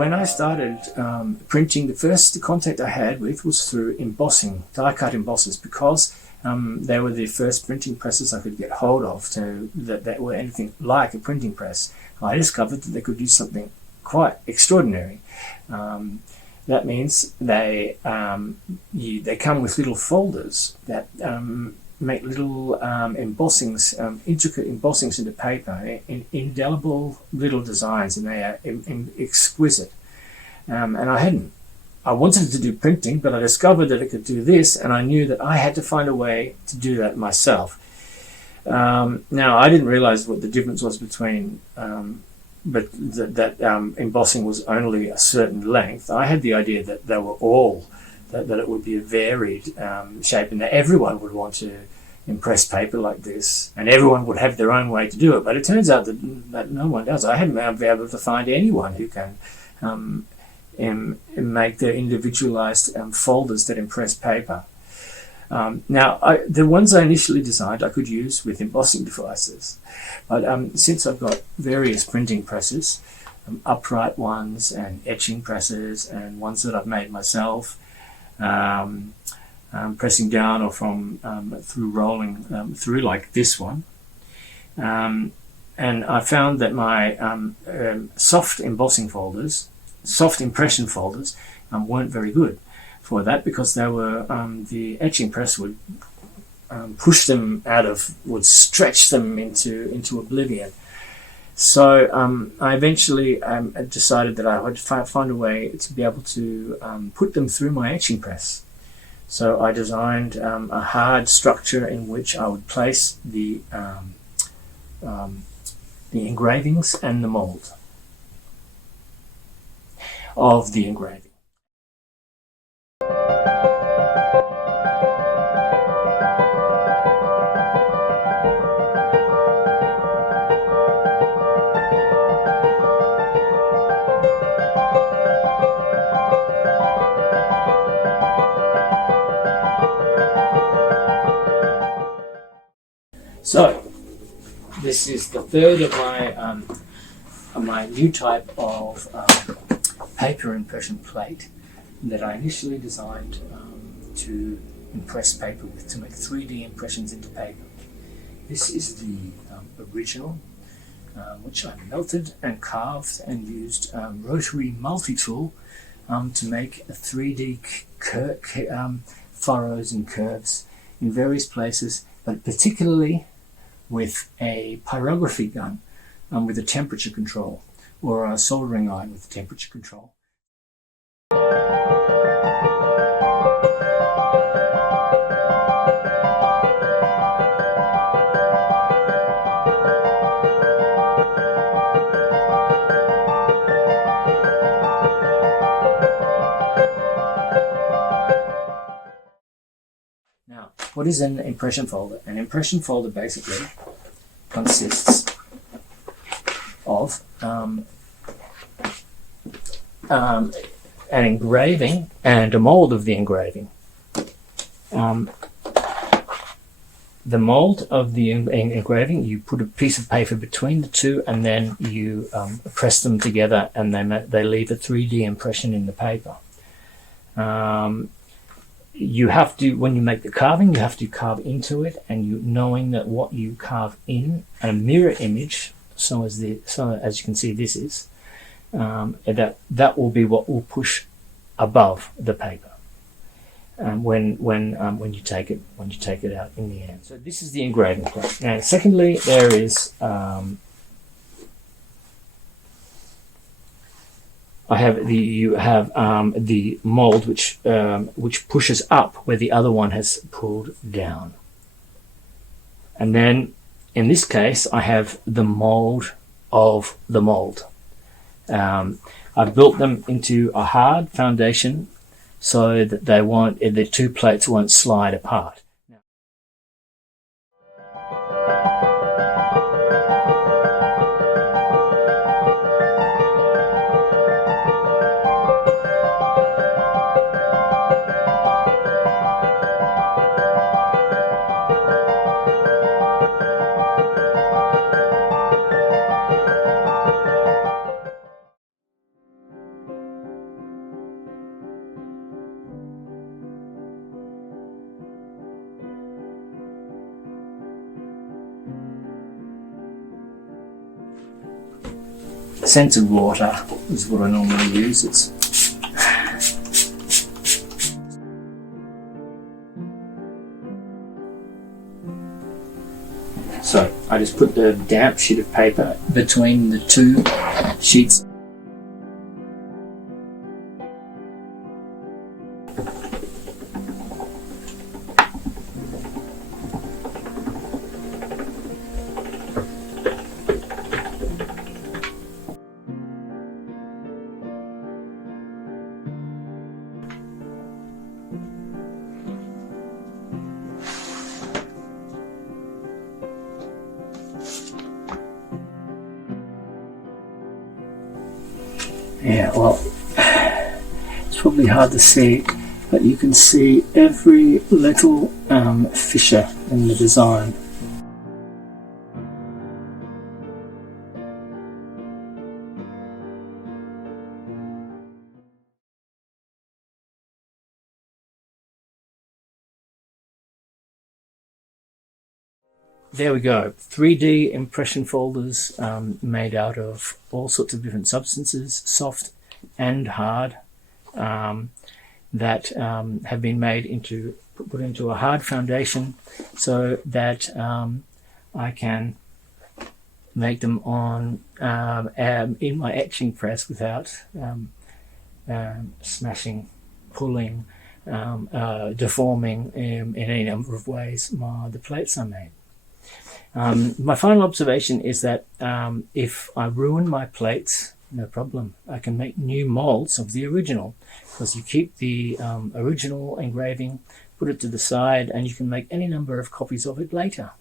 When I started printing, the first contact I had with was through embossing, die-cut embossers, because they were the first printing presses I could get hold of that were anything like a printing press. I discovered that they could do something quite extraordinary. That means they come with little folders that make little embossings, intricate embossings into paper, in indelible little designs, and they are exquisite. And I wanted to do printing, but I discovered that it could do this, and I knew that I had to find a way to do that myself. Now, I didn't realize what the difference was between that embossing was only a certain length. I had the idea that they were all, that it would be a varied shape, and that everyone would want to impress paper like this, and everyone would have their own way to do it. But it turns out that no one does. I haven't been able to find anyone who can make their individualized folders that impress paper. Now, the ones I initially designed I could use with embossing devices, but since I've got various printing presses, upright ones and etching presses, and ones that I've made myself, pressing down or from through rolling through, like this one, and I found that my soft embossing folders, soft impression folders, weren't very good for that, because they were the etching press would push them would stretch them into oblivion. So I eventually decided that I would find a way to be able to put them through my etching press. So I designed a hard structure in which I would place the engravings and the mold of the engraving. So this is the third of my new type of paper impression plate that I initially designed to impress paper with, to make 3D impressions into paper. This is the original, which I melted and carved and used rotary multi-tool to make a 3D furrows and curves in various places, but particularly with a pyrography gun with a temperature control, or a soldering iron with a temperature control. Now, what is an impression folder? An impression folder basically consists of an engraving and a mold of the engraving. The mold of the engraving, you put a piece of paper between the two, and then you press them together, and they leave a 3D impression in the paper. You have to, when you make the carving, you have to carve into it, and knowing that what you carve in a mirror image, so as you can see, this is that will be what will push above the paper when you take it out in the end. So this is the engraving plate. Now, secondly, there is you have the mold which pushes up where the other one has pulled down, and then in this case I have the mold of the mold. I've built them into a hard foundation so that the two plates won't slide apart. scented water is what I normally use. So I just put the damp sheet of paper between the two sheets. Yeah, well, it's probably hard to see, but you can see every little fissure in the design. There we go, 3D impression folders made out of all sorts of different substances, soft and hard, that have been made into, put into a hard foundation so that I can make them on in my etching press without smashing, pulling, deforming in any number of ways the plates I made. My final observation is that if I ruin my plates, no problem. I can make new molds of the original, because you keep the original engraving, put it to the side, and you can make any number of copies of it later.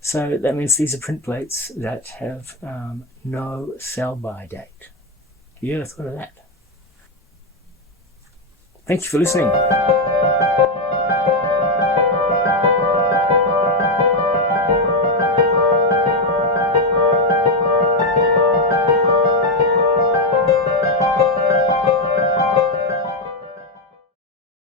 So that means these are print plates that have no sell-by date. You ever thought of that? Thank you for listening.